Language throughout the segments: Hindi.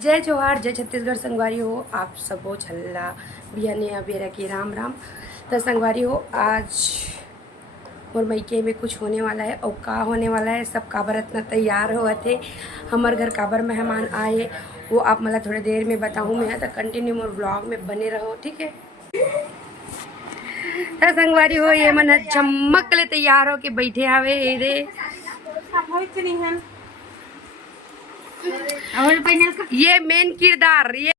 जय जोहार जय छत्तीसगढ़ संगवारी हो आप सबो छल्ला बिहनिया बेरा के राम राम। तो संगवारी हो आज मोर मईके में कुछ होने वाला है और का होने वाला है सब काबर इतना तैयार हो थे। हमार घर काबर मेहमान आए वो आप मतलब थोड़ी देर में बताऊँ मैं, तो कंटिन्यू मोर ब्लॉग में बने रहो, ठीक है। तो संगवारी हो ये मन चमक ले तैयार हो के बैठे हवे रे। ये मेन किरदार ये।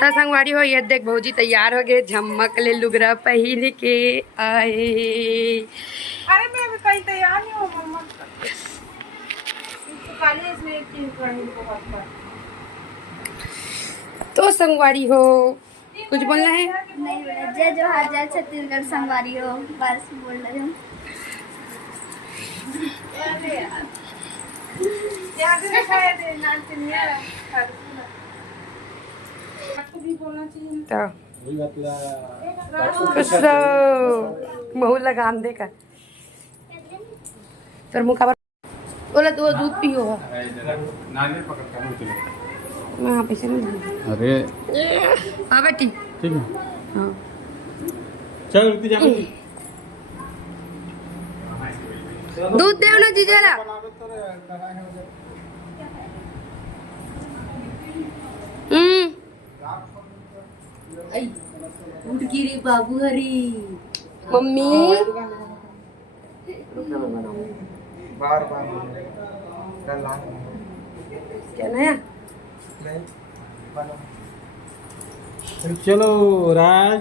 तो संगवारी हो ये देख भौजी तैयार हो गए, झमक ले लुगरा पहन के आए। अरे मैं अभी कहीं तैयार नहीं हूँ मम्मा। तो संगवारी हो कुछ बोलना है? नहीं बोला। जय जोहार जय छत्तीसगढ़ संगवारी हो, बस बोल रही हूँ। कुछ महू लगान दे का तर मुखा बोला दो दूध पियो हाँ पैसे नहीं। अरे हाँ बेटी ठीक है हाँ चल उठती जा दूध देव ना जीजाला। उठ गिरी बाबू हरी मम्मी बार बार क्या नया चलो राज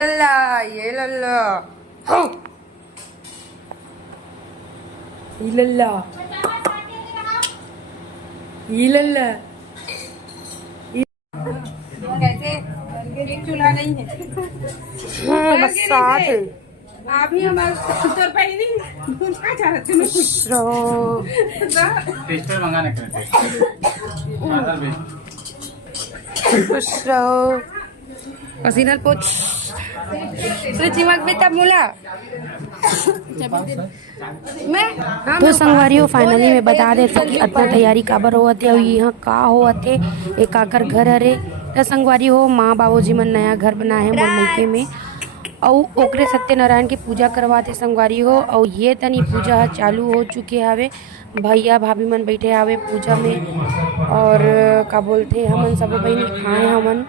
लल्ला ये लल्ला हो ये लल्ला ये लल्ला कैसे चूल्हा नहीं है हाँ बस साथ है अभी हमारे 70 रुपए ही नहीं पूछना चाह रहे थे मैं टेस्टर मंगाने के लिए खुश रहो पसीना पोछ चिमक भी तब मुला मैं तो संगवारी फाइनली में बता देते कि इतना तैयारी काबर होत है और यहाँ का होत है एक आकर घर हरे। तो संगवारी हो माँ बाबूजी मन नया घर बना है मोर मईके में और ओकरे सत्यनारायण की पूजा करवाते संगवारी हो। और ये तनी पूजा चालू हो चुके हवे, भैया भाभी मन बैठे हवे पूजा में और का बोलते हमन सब बहन आए हमन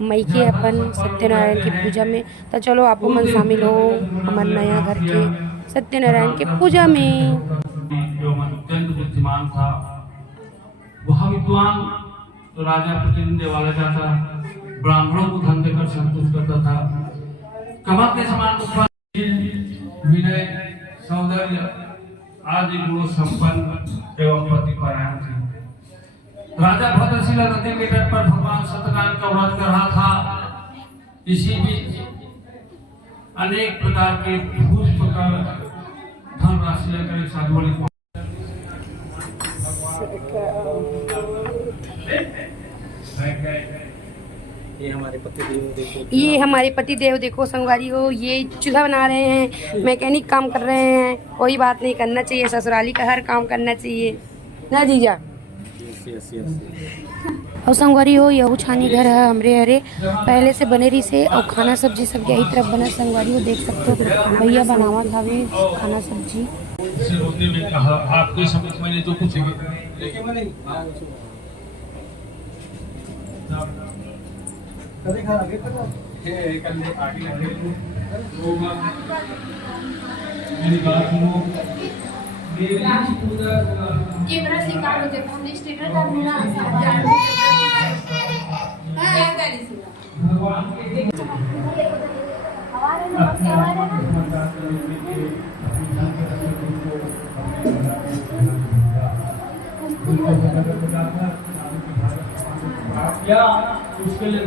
मईके अपन सत्यनारायण की पूजा में। तो चलो आप मन शामिल हो हमारे नया घर के सत्यनारायण के पूजा में। जो अत्यंत बुद्धिमान था वह विद्वान तो राजा प्रतिनिधि वाला जाता, ब्राह्मणों को धन देकर संतुष्ट करता था। कमल के समान विनय सौंदर्य आदि गुणों संपन्न एवं पतिपरायण थे। राजा भद्रशिला नदी के तट पर भगवान सत्यनारायण का व्रत कर रहा था। इसी बीच अनेक प्रकार के पुष्प का धन राशि लेकर साधुवली ये हमारे पति देव देखो, ये हमारे पति देव देखो संगवारी हो ये चूल्हा बना रहे हैं, मैकेनिक काम कर रहे हैं। कोई बात नहीं, करना चाहिए, ससुराली का हर काम करना चाहिए ना जीजा। और संगवारी हो यहू छानी घर है हमरे हरे पहले से बने रही से और खाना सब्जी सब यही तरफ बना संगवारी हो देख सकते हो भैया बनावा खावे खाना सब्जी। से रोकने में कहा आपके समझ मैंने जो कुछ मेरी बात सुनो कैमरा से काटो जब हमने स्टिकर का मिला या उसके लिए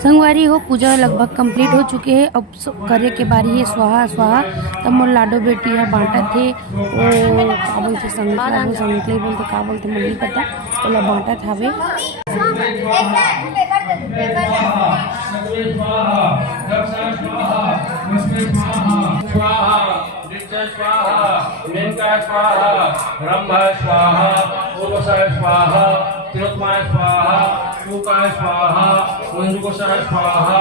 संगवारी हो पूजा लगभग कंप्लीट हो चुके हैं। अब करे के बारी है स्वाहा स्वाहा। तब मोर लाडो बेटी है बांटा थे वो का बोलते संगले बोलते का बोलते मुझे नहीं पता ओला बांटा थावे। तिलोत्तमाय स्वाहा, शूकाय स्वाहा, मंजुकोषाय स्वाहा,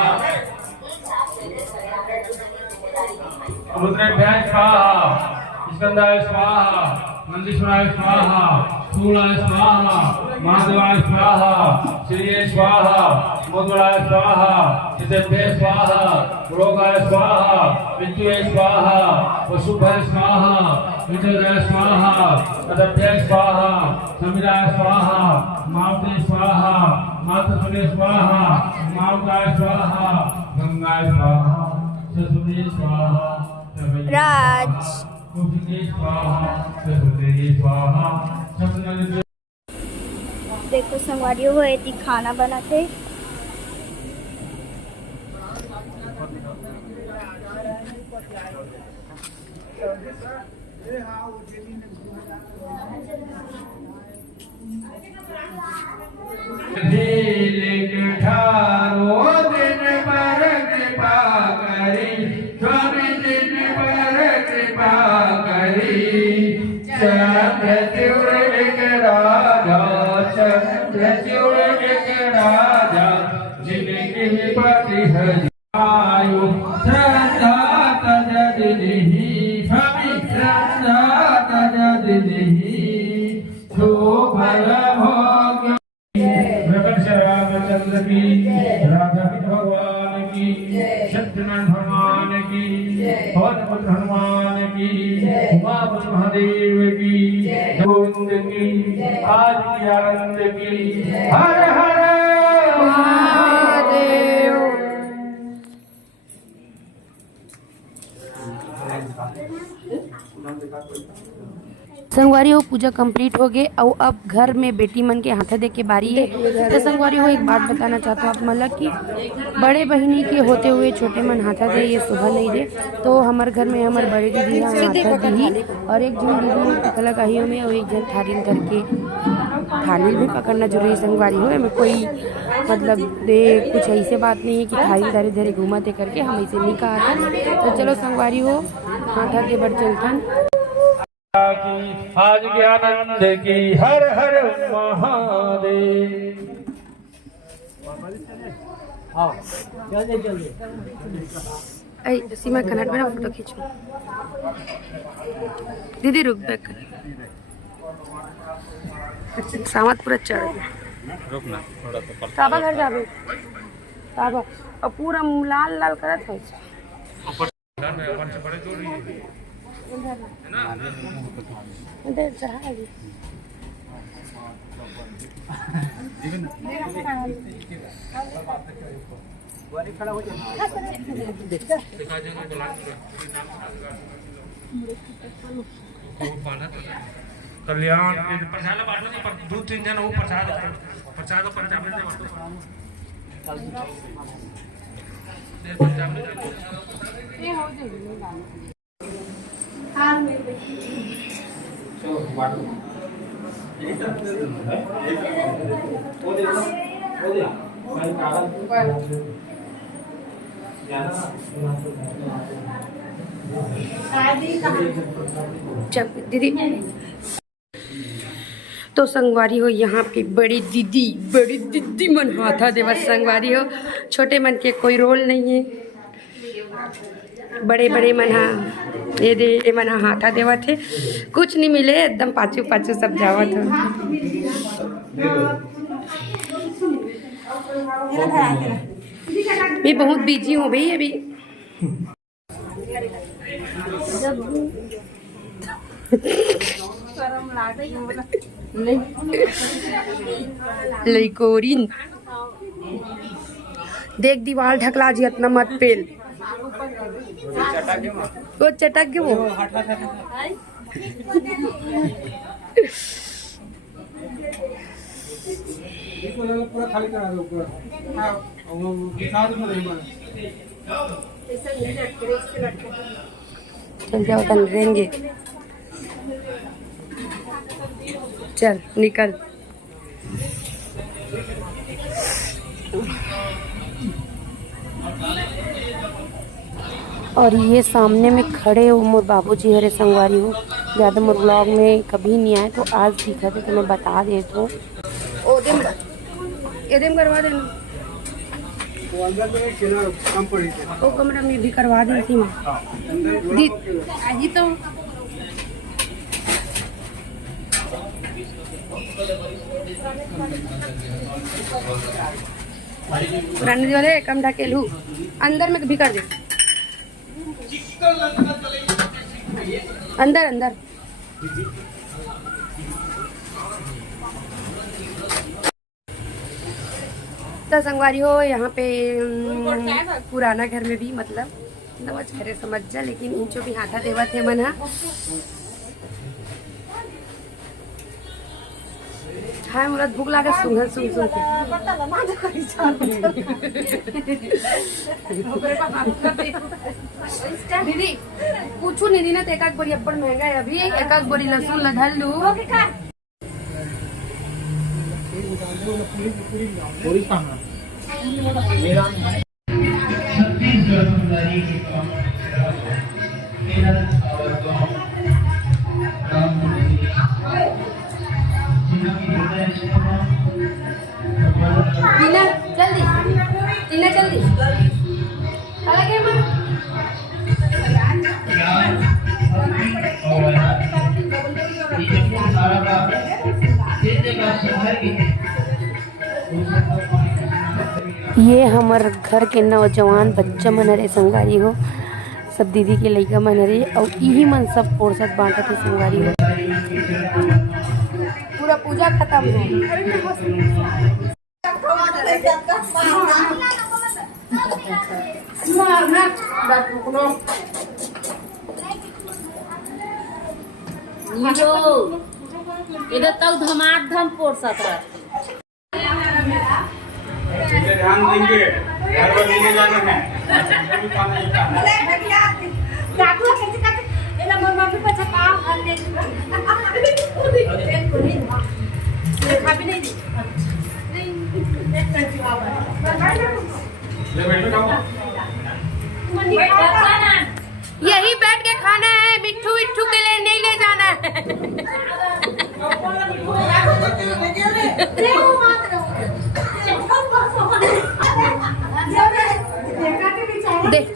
रुद्रेभ्याय स्वाहा, स्कंदाय स्वाहा, नंदीश्वराय स्वाहा, शूलाय स्वाहा, महादेवाय स्वाहा, श्रीये स्वाहा, मधुराय स्वाहा, चितेभ्ये स्वाहा, रोगाय स्वाहा, विद्युये स्वाहा, वसुभय स्वाहा, विजय स्वाहा, तदभ्य स्वाहा, समिराय स्वाहा, मावते स्वाहा, मातृसुरे स्वाहा, मावताय स्वाहा, गंगाय स्वाहा, ससुरे स्वाहा, राज कुशले स्वाहा, ससुरे स्वाहा, ससुरे। देखो संगवारियों हो एती खाना बनाते भगवान की, सत्यनारायण भगवान की, पवनपुत्र हनुमान की, उमापति महादेव की, गोविंद की, आज की आनंद की, हर हर महादेव। संगवारी हो पूजा कंप्लीट हो गए और अब घर में बेटी मन के हाथ दे के बारी है। तो संगवारी हो एक बात बताना चाहता हूँ आप मतलब कि बड़े बहिनी के होते हुए छोटे मन हाथा दे ये शोभा नहीं दे। तो हमारे घर में हमारे बड़े दीदी हाथा दी और एक जन दीदी पकला कहियों में और एक जन थाली करके थाली भी पकड़ना जरूरी संगवारी हो में कोई मतलब दे कुछ ऐसे बात नहीं है कि थाली धीरे धीरे घुमाते करके हम ऐसे नहीं कहा था। तो चलो संगवारी हो हाथा के बढ़ चलतन आज के आनंद की, हर हर महादेव। सीमा कनाट में फोटो खींचो दीदी रुक बैक सामत पूरा चढ़ गया रुकना थोड़ा सा साबा घर जाबे साबा और पूरा लाल लाल करत है इधर चढ़ा दी कल्याण प्रसाद बांटो जी पर 2-3 जन हो प्रसाद प्रसाद पर जाबे दे ये हो जाएगी हाँ चलो बांटो दीदी तो संगवारी हो यहाँ पे बड़ी दीदी मन हाथा देवा संगवारी हो छोटे मन के कोई रोल नहीं है बड़े मन हाँ ये मन हाथा देवा थे कुछ नहीं मिले एकदम पाछू सब जावत हो मैं बहुत बिजी हूँ भाई अभी लइकोरिन देख दीवार ढकला जी इतना मत पेल वो चटक के वो पूरा खाली करा दो पूरा वो साथ में नहीं बना चल जाओ तन रहेंगे चल निकल और ये सामने में खड़े हो मोर बाबूजी हरे संगवारी हो ज़्यादा मोर ब्लॉग में कभी नहीं आए तो आज दिखा थे तो मैं बता देता हूँ एदम करवा देना वो अंदर में केना कम पड़ी थी वो कमरा में भी करवा दी थी मैं आज तो रणनीति वाले कम ढकेलू अंदर में भी कर दे अंदर अंदर तो संगवारी हो यहाँ पे पुराना घर में भी मतलब नवाज घरे समझ जा लेकिन इंचो भी हाथा देवा थे मन हाँ मोला भूख लागे सुन सुन सुन दीदी पूछू नहीं ना तो एक बोरी अब्बड़ महंगा है अभी एक बोरी लहसुन लधल लू पूरी खाना मेरा टीना जल्दी टीना जल्दी अलग है ये हमार घर के नौजवान बच्चा मन हरे संगवारी हो सब दीदी के लइका मन हरे और यही मन सब पोरसत बांटा थे संगवारी हो पूरा पूजा खत्म नीलो इधर तक धमाधम पोरसत रहा ध्यान देंगे घर पर लेने जाना है कोई काम नहीं यही बैठ के खाना है मिट्ठू मिट्ठू के लिए नहीं ले जाना है देख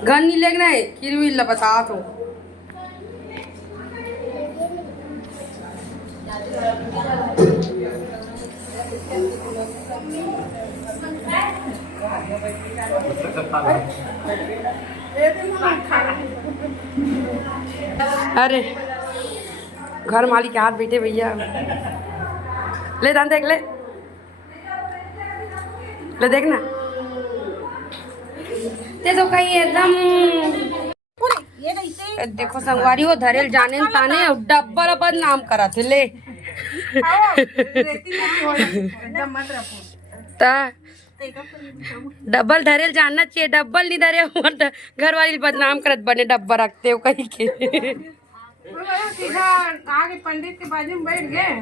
घर नहीं लगना है किरवी बता तो अरे घर मालिक के हाथ बैठे भैया ले दान देख ले देखना ते तो कहीं एकदम देखो संगवारी हो धरेल जाने ताने और डब्बल बदनाम करा थे ले ता डबल धरेल जानना चाहिए डबल नहीं धरे घर वाली बदनाम करत बने डब्बा रखते हो कहीं के आगे पंडित के बाजू में बैठ गए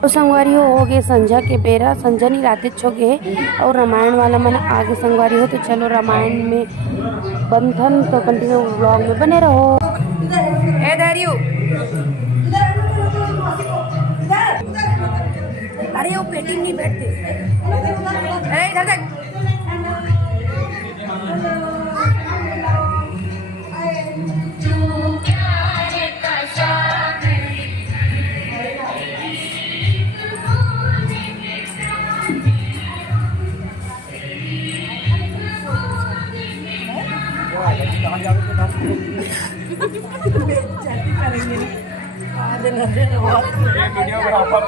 तो संगवारी हो गए संझा के बेरा संझा नहीं रात छोगे और रामायण वाला मन आगे संगवारी हो तो चलो रामायण में बंधन तो कंटिन्यू ब्लॉग में बने रहो ए धैर्य अरे वो पेटिंग नहीं बैठते अरे इधर देख दुनिया में ऑफर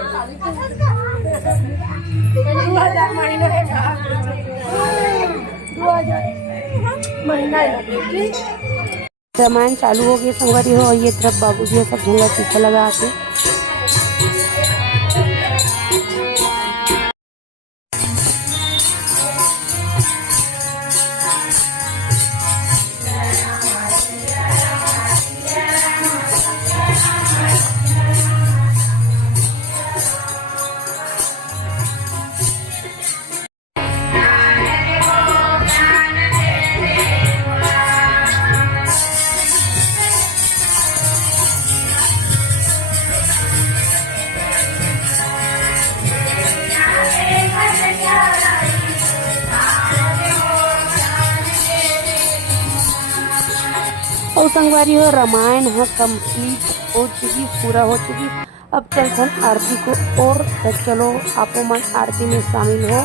रामायण चालू हो गई संगवारी हो, और ये तरफ बाबूजी सब झंडा टीका लगा के और संगवारी हो रामायण है कंप्लीट हो चुकी, पूरा हो चुकी। अब चलते हैं आरती को, और चलो आपो मन आरती में शामिल हो।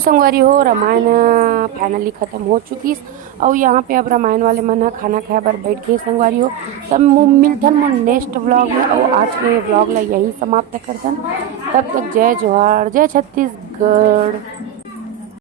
संगवारी हो रामायण फाइनली खत्म हो चुकी, और यहाँ पे अब रामायण वाले मन खाना खाए पर बैठ गए संगवारी हो। तब मिलथन मोर नेक्स्ट व्लॉग में, और आज के व्लॉग ला यही समाप्त करथन। तब तक जय जोहार, जय छत्तीसगढ़।